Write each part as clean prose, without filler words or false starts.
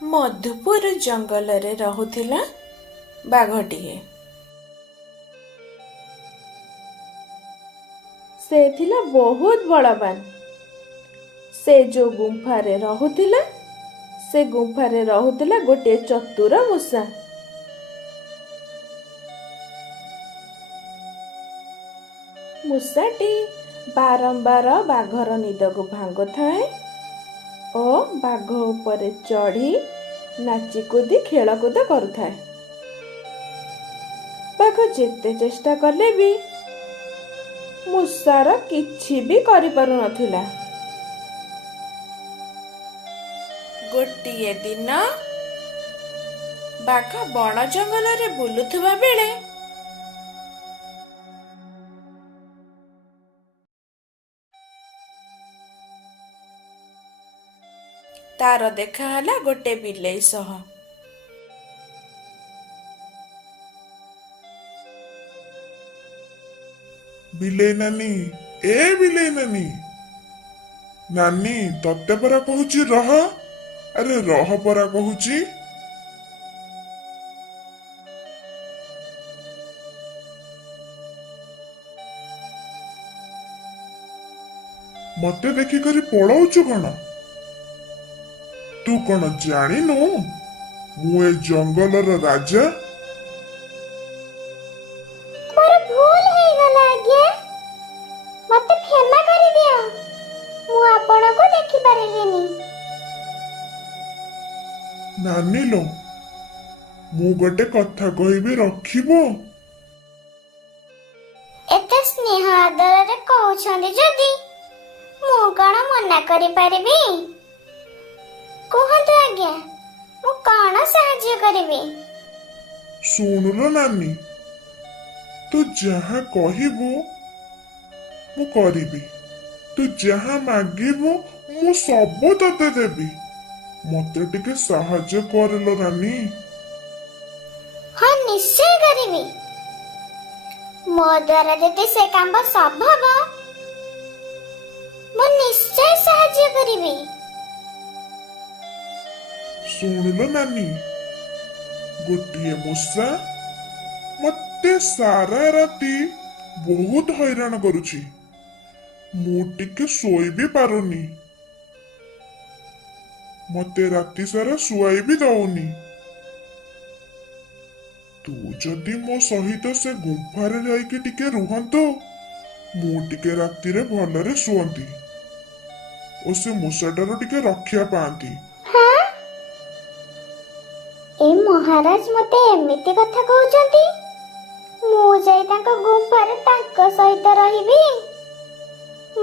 ମଧୁପୁର ଜଙ୍ଗଲରେ ରହୁଥିଲା ବାଘଟିଏ। ସେ ଥିଲା ବହୁତ ବଳବାନ। ସେ ଯୋଉ ଗୁମ୍ଫାରେ ରହୁଥିଲା, ସେ ଗୁମ୍ଫାରେ ରହୁଥିଲା ଗୋଟିଏ ଚତୁର ମୂଷା। ମୂଷାଟି ବାରମ୍ବାର ବାଘର ନିଦକୁ ଭାଙ୍ଗୁଥାଏ ଓ ବାଘ ଉପରେ ଚଢ଼ି ନାଚିକୁଦି ଖେଳକୁଦ କରୁଥାଏ। ବାଘ ଯେତେ ଚେଷ୍ଟା କଲେ ବି ମୂଷାର କିଛି ବି କରିପାରୁନଥିଲା। ଗୋଟିଏ ଦିନ ବାଘ ବଣ ଜଙ୍ଗଲରେ ବୁଲୁଥିବା ବେଳେ ତାର ଦେଖା ହେଲା ଗୋଟେ ବିଲେଇ ସହ। ବିଲେଇ ନାନୀ, ଏ ବିଲେଇ ନାନୀ, ନାନୀ ତତେ ପରା କହୁଛି ରହ। ଆରେ ରହ ପରା କହୁଛି। ମତେ ଦେଖିକରି ପଳଉଛୁ କଣ? ତୁ କଣ ଜାଣିନୁ ମୁଁ ଏ ଜଙ୍ଗଲର ରାଜା? ମୋର ଭୁଲ ହେଇଗଲା ଆଜ୍ଞା, ମତେ କ୍ଷମା କରିଦିଅ। ମୁଁ ଆପଣଙ୍କୁ ଦେଖିପାରିଲିନି। ନାନୀ ଲୋ, ମୁଁ ଗୋଟେ କଥା କହିବି ରଖିବ? ଏତେ ସ୍ନେହ ଆଦରରେ କହୁଛନ୍ତି ଯଦି ମୁଁ କଣ ମନା କରିପାରିବି? କୁହନ୍ତୁ ଆଜ୍ଞା, ମୁଁ କଣ ସାହାଯ୍ୟ କରିବି? ଶୁଣୁଲ ନାନୀ, ତୁ ଯାହା କହିବୁ ମୁଁ କରିବି। ତୁ ଯାହା ମାଗିବୁ ମୁଁ ସବୁ ତତେ ଦେବି। ମତେ ଟିକେ ସାହାଯ୍ୟ କରିଲ ନାନୀ। ହଁ, ନିଶ୍ଚୟ କରିବି। ମୋ ଦ୍ୱାରା ଯଦି ସେ କାମ ସମ୍ଭବ, ମୁଁ ନିଶ୍ଚୟ ସାହାଯ୍ୟ କରିବି। ଶୁଣିଲ ନାନୀ, ଗୋଟିଏ ମୂଷା ମତେ ସାରା ରାତି ବହୁତ ହଇରାଣ କରୁଛି। ମୁଁ ଟିକେ ଶୋଇ ବି ପାରୁନି। ମତେ ରାତି ସାରା ଶୁଆଇ ବି ଦଉନି। ତୁ ଯଦି ମୋ ସହିତ ସେ ଗୁମ୍ଫାରେ ଯାଇକି ଟିକେ ରୁହନ୍ତୁ, ମୁଁ ଟିକେ ରାତିରେ ଭଲରେ ଶୁଅନ୍ତି ଓ ସେ ମୂଷାଟାରୁ ଟିକେ ରକ୍ଷା ପାଆନ୍ତି। ହଁ, ଏ ମହାରାଜ ମତେ ଏମିତି କଥା କହୁଛନ୍ତି? ମୁଁ ଯାଇ ତାଙ୍କ ଗୁମ୍ଫାରେ ତାଙ୍କ ସହିତ ରହିବି?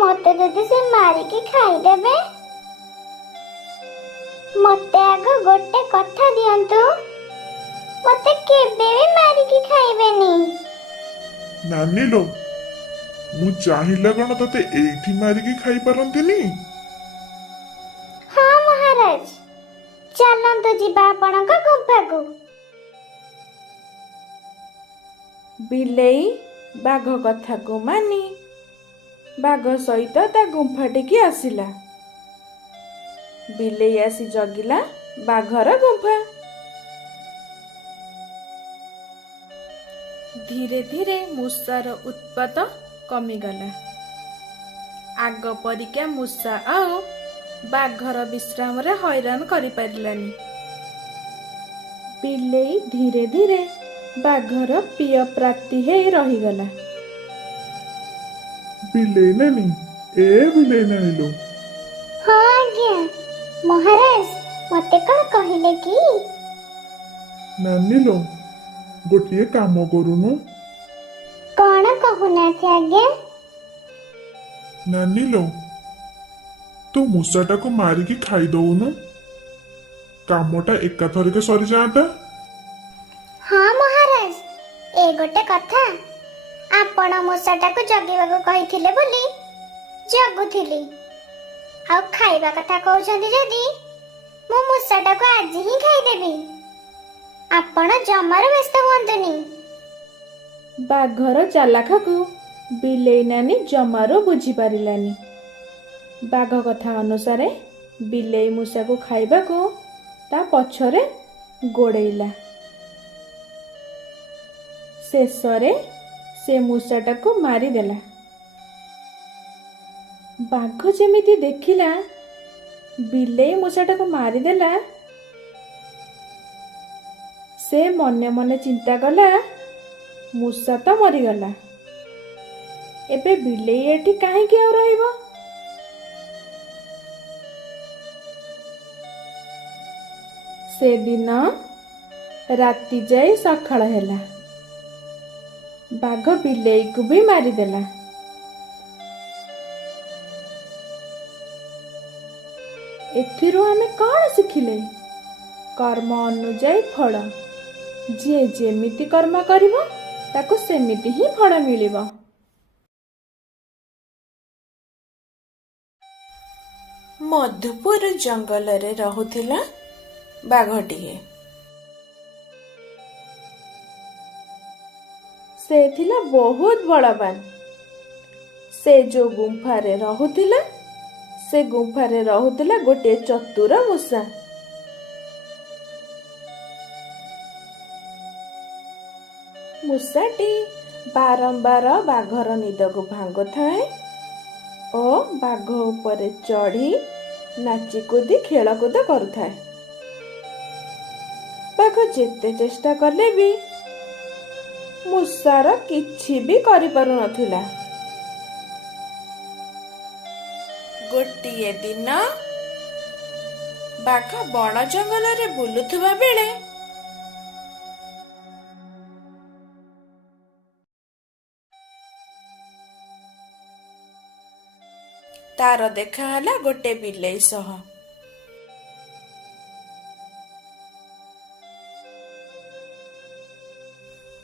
ମତେ ଯଦି ସେ ମାରିକି ଖାଇଦେବେ? ମତେ ଆଗ ଗୋଟେ କଥା ଦିଅନ୍ତୁ, ମତେ କେବେ ବି ମାରିକି ଖାଇବେନି। ନାନୀ ଲୋ, ମୁଁ ଚାହିଁଲେ କଣ ତତେ ଏଇଠି ମାରିକି ଖାଇପାରନ୍ତିନି? ହଁ ମହାରାଜ, ଚାଲନ୍ତୁ ଯିବା ଆପଣଙ୍କ ଗୁମ୍ଫାକୁ। ବିଲେଇ ବାଘ କଥାକୁ ମାନି ବାଘ ସହିତ ତା ଗୁମ୍ଫାଟିକି ଆସିଲା। ବିଲେଇ ଆସି ଜଗିଲା ବାଘର ଗୁମ୍ଫା। ଧୀରେ ଧୀରେ ମୂଷାର ଉତ୍ପାତ କମିଗଲା। ଆଗ ପରିକା ମୂଷା ଆଉ ବାଘର ବିଶ୍ରାମରେ ହଇରାଣ କରିପାରିଲାନି। ବିଲେଇ ଧୀରେ ଧୀରେ ବାଘର ପ୍ରିୟ ପ୍ରାପ୍ତି ହେଇ ରହିଗଲା। ବିଲେଇ ନାନୀ, ଏ ବିଲେଇ ନାନୀ ଲୋ, ହଁ ଆଜ୍ଞା, ମହାରାଜ ମତେ କଣ କହିଲେ କି? ନାନୀ ଲୋ, ଗୋଟିଏ କାମ କରୁନୁ। କଣ କହୁନାହାନ୍ତି ଆଜ୍ଞା? ନାନୀ ଲୋ, ତୁ ମୂଷାଟାକୁ ମାରିକି ଖାଇଦଉନୁ, କାମଟା ଏକାଥରକେ ସରିଯାଆନ୍ତା। ହଁ ମହାରାଜ, ଏ ଗୋଟେ କଥା। ଆପଣ ମୂଷାଟାକୁ ଜଗିବାକୁ କହିଥିଲେ ବୋଲି ଜଗୁଥିଲି। ଆଉ ଖାଇବା କଥା କହୁଛନ୍ତି ଯଦି ମୁଁ ମୂଷାଟାକୁ ଆଜି ହିଁ ଖାଇଦେବି। ଆପଣ ଜମାରୁ ବ୍ୟସ୍ତ ହୁଅନ୍ତୁନି। ବାଘର ଚାଲାଖକୁ ବିଲେଇ ନାନୀ ଜମାରୁ ବୁଝିପାରିଲାନି। ବାଘ କଥା ଅନୁସାରେ ବିଲେଇ ମୂଷାକୁ ଖାଇବାକୁ ତା ପଛରେ ଗୋଡ଼େଇଲା। ଶେଷରେ ସେ ମୂଷାଟାକୁ ମାରିଦେଲା। ବାଘ ଯେମିତି ଦେଖିଲା ବିଲେଇ ମୂଷାଟାକୁ ମାରିଦେଲା, ସେ ମନେ ମନେ ଚିନ୍ତା କଲା, ମୂଷା ତ ମରିଗଲା, ଏବେ ବିଲେଇ ଏଠି କାହିଁକି ଆଉ ରହିବ? ସେଦିନ ରାତି ଯାଇ ସକାଳ ହେଲା। ବାଘ ବିଲେଇକୁ ବି ମାରିଦେଲା। ଏଥିରୁ ଆମେ କ'ଣ ଶିଖିଲେ? କର୍ମ ଅନୁଯାୟୀ ଫଳ। ଯିଏ ଯେମିତି କର୍ମ କରିବ ତାକୁ ସେମିତି ହିଁ ଫଳ ମିଳିବ। ମଧୁପୁର ଜଙ୍ଗଲରେ ରହୁଥିଲା ବାଘଟିଏ। ସେ ଥିଲା ବହୁତ ବଳବାନ। ସେ ଯୋଉ ଗୁମ୍ଫାରେ ରହୁଥିଲା, ସେ ଗୁମ୍ଫାରେ ରହୁଥିଲା ଗୋଟିଏ ଚତୁର ମୂଷା। ମୂଷାଟି ବାରମ୍ବାର ବାଘର ନିଦକୁ ଭାଙ୍ଗୁଥାଏ ଓ ବାଘ ଉପରେ ଚଢ଼ି ନାଚିକୁଦି ଖେଳକୁଦ କରୁଥାଏ। ବାଘ ଯେତେ ଚେଷ୍ଟା କଲେ ବି ମୂଷାର କିଛି ବି କରିପାରୁନଥିଲା। ଗୋଟିଏ ଦିନ ବାଘ ବଣ ଜଙ୍ଗଲରେ ବୁଲୁଥିବା ବେଳେ ତାର ଦେଖା ହେଲା ଗୋଟେ ବିଲେଇ ସହ।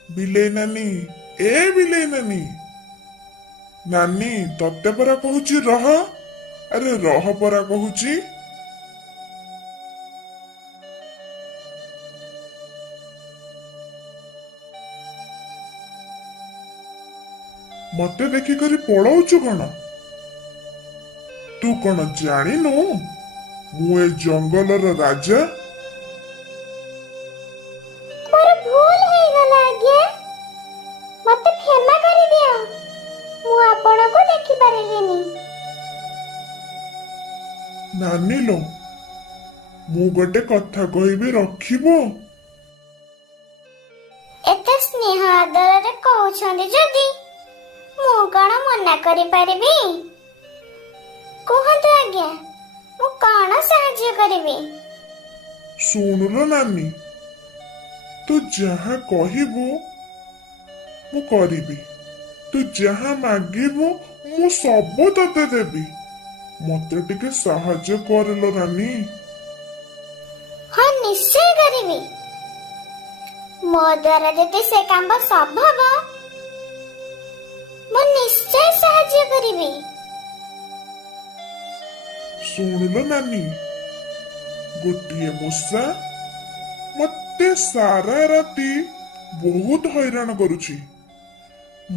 ବିଲେଇ ନାନୀ, ଏ ବିଲେଇ ନାନୀ, ନାନୀ ତତେ ପରା କହୁଛି ରହ। ଆରେ ରହ ପରା କହୁଛି। ମତେ ଦେଖିକରି ପଳଉଛୁ କଣ? ତୁ କଣ ଜାଣିନୁ ମୁଁ ଏ ଜଙ୍ଗଲର ରାଜା? ମୋର ଭୁଲ ହେଇଗଲା ଆଜ୍ଞା, ମତେ କ୍ଷମା କରିଦିଅ। ମୁଁ ଆପଣଙ୍କୁ ଦେଖିପାରିଲିନି। ନାନୀ ଲୋ, ମୁଁ ଗୋଟେ କଥା କହିବି, ରଖିବ? ଏତେ ସ୍ନେହ ଆଦରରେ କହୁଛନ୍ତି ଯଦି ମୁଁ କଣ ମନା କରିପାରିବି? କୁହନ୍ତୁ ଆଜ୍ଞା, ମୁଁ କଣ ସାହାଯ୍ୟ କରିବି? ଶୁଣୁଲ ନାନୀ, ତୁ ଯାହା କହିବୁ ମୁଁ କରିବି। ତୁ ଯାହା ମାଗିବୁ ମୁଁ ସବୁ ତତେ ଦେବି। ମତେ ଟିକେ ସାହାଯ୍ୟ କରିଲ ନାନୀ। ହଁ, ନିଶ୍ଚୟ କରିବି। ମୋ ଦ୍ୱାରା ଯଦି ସେ କାମ ସମ୍ଭବ, ମୁଁ ନିଶ୍ଚୟ ସାହାଯ୍ୟ କରିବି। ଶୁଣିଲ ନାନୀ, ଗୋଟିଏ ମୂଷା ମତେ ସାରା ରାତି ବହୁତ ହଇରାଣ କରୁଛି।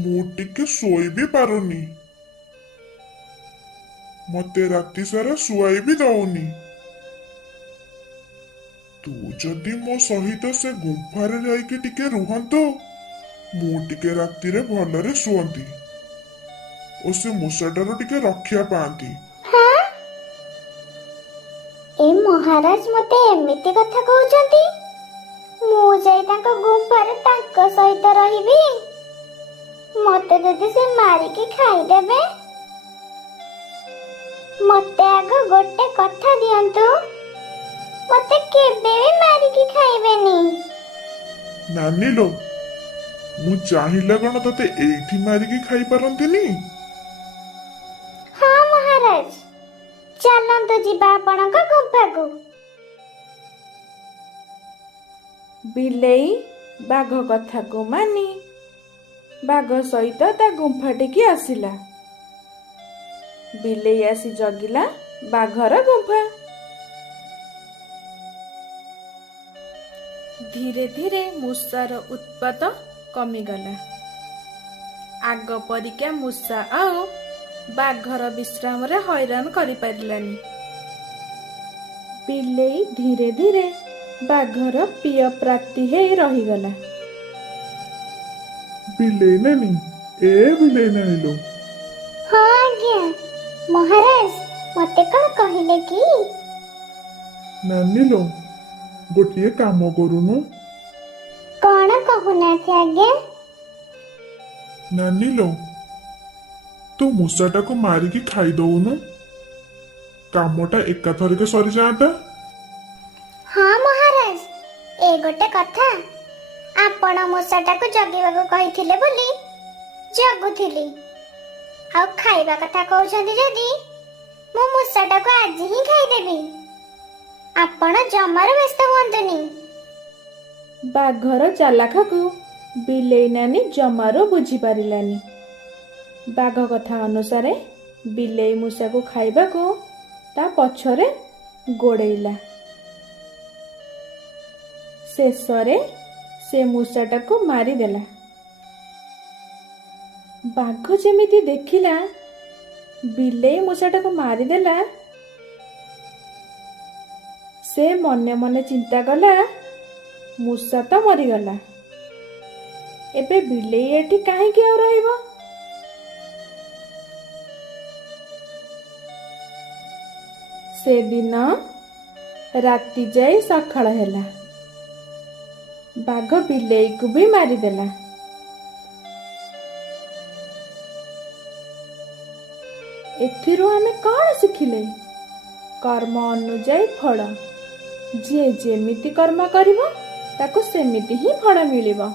ମୁଁ ଟିକେ ଶୋଇ ବି ପାରୁନି। ମତେ ରାତି ସାରା ଶୁଆଇ ବି ଦଉନି। ତୁ ଯଦି ମୋ ସହିତ ସେ ଗୁମ୍ଫାରେ ଯାଇକି ଟିକେ ରୁହନ୍ତୁ, ମୁଁ ଟିକେ ରାତିରେ ଭଲରେ ଶୁଅନ୍ତି ଓ ସେ ମୂଷାଟାରୁ ଟିକେ ରକ୍ଷା ପାଆନ୍ତି। ହଁ, ଏ ମହାରାଜ ମତେ ଏମିତି କଥା କହୁଛନ୍ତି? ମୁଁ ଯାଇ ତାଙ୍କ ଗୁମ୍ଫାରେ ତାଙ୍କ ସହିତ ରହିବି? ମତେ ଯଦି ସେ ମାରିକି ଖାଇଦେବେ? ମତେ ଆଗ ଗୋଟେ କଥା ଦିଅନ୍ତୁ, ମତେ କେବେ ବି ମାରିକି ଖାଇବେନି। ନାନୀ ଲୋ, ମୁଁ ଚାହିଁଲେ କଣ ତତେ ଏଇଠି ମାରିକି ଖାଇପାରନ୍ତିନି? ହଁ ମହାରାଜ, ଚାଲନ୍ତୁ ଯିବା ଆପଣଙ୍କ ଗୁମ୍ଫାକୁ। ବିଲେଇ ବାଘ କଥାକୁ ମାନି ବାଘ ସହିତ ତା ଗୁମ୍ଫାଟିକି ଆସିଲା। ବିଲେଇ ଆସି ଜଗିଲା ବାଘର ଗୁମ୍ଫା। ଧୀରେ ଧୀରେ ମୂଷାର ଉତ୍ପାତ କମିଗଲା। ଆଗ ପରିକା ମୂଷା ଆଉ ବାଘର ବିଶ୍ରାମରେ ହଇରାଣ କରିପାରିଲାନି। ବିଲେଇ ଧୀରେ ଧୀରେ ବାଘର ପ୍ରିୟ ପ୍ରାପ୍ତି ହେଇ ରହିଗଲା। ବିଲେଇ ନାନୀ, ଏ ବିଲେଇ ନାନୀ ଲୋ, ହଁ ଆଜ୍ଞା ମହାରାଜ, ମତେ କଣ କହିଲେ କି? ନାନୀ ଲୋ, ଗୋଟିଏ କାମ କରୁନୁ। କଣ କହୁନାହାନ୍ତି ଆଜ୍ଞା? ନାନୀ ଲୋ, ତୁ ମୂଷାଟାକୁ ମାରିକି ଖାଇଦଉନୁ, କାମଟା ଏକାଥରକେ ସରିଯାଆନ୍ତା। ହଁ ମହାରାଜ, ଏ ଗୋଟେ କଥା। ଆପଣ ମୂଷାଟାକୁ ଜଗିବାକୁ କହିଥିଲେ ବୋଲି ଜଗୁଥିଲି। ଆଉ ଖାଇବା କଥା କହୁଛନ୍ତି ଯଦି ମୁଁ ମୂଷାଟାକୁ ଆଜି ହିଁ ଖାଇଦେବି। ଆପଣ ଜମାରୁ ବ୍ୟସ୍ତ ହୁଅନ୍ତୁନି। ବାଘର ଚାଲାଖକୁ ବିଲେଇ ନାନୀ ଜମାରୁ ବୁଝିପାରିଲାନି। ବାଘ କଥା ଅନୁସାରେ ବିଲେଇ ମୂଷାକୁ ଖାଇବାକୁ ତା ପଛରେ ଗୋଡ଼େଇଲା। ଶେଷରେ ସେ ମୂଷାଟାକୁ ମାରିଦେଲା। ବାଘ ଯେମିତି ଦେଖିଲା ବିଲେଇ ମୂଷାଟାକୁ ମାରିଦେଲା, ସେ ମନେ ମନେ ଚିନ୍ତା କଲା, ମୂଷା ତ ମରିଗଲା, ଏବେ ବିଲେଇ ଏଠି କାହିଁକି ଆଉ ରହିବ? ସେଦିନ ରାତି ଯାଇ ସକାଳ ହେଲା। ବାଘ ବିଲେଇକୁ ବି ମାରିଦେଲା। ଏଥିରୁ ଆମେ କଣ ଶିଖିଲେ? କର୍ମ ଅନୁଯାୟୀ ଫଳ। ଯିଏ ଯେମିତି କର୍ମ କରିବ ତାକୁ ସେମିତି ହିଁ ଫଳ ମିଳିବ।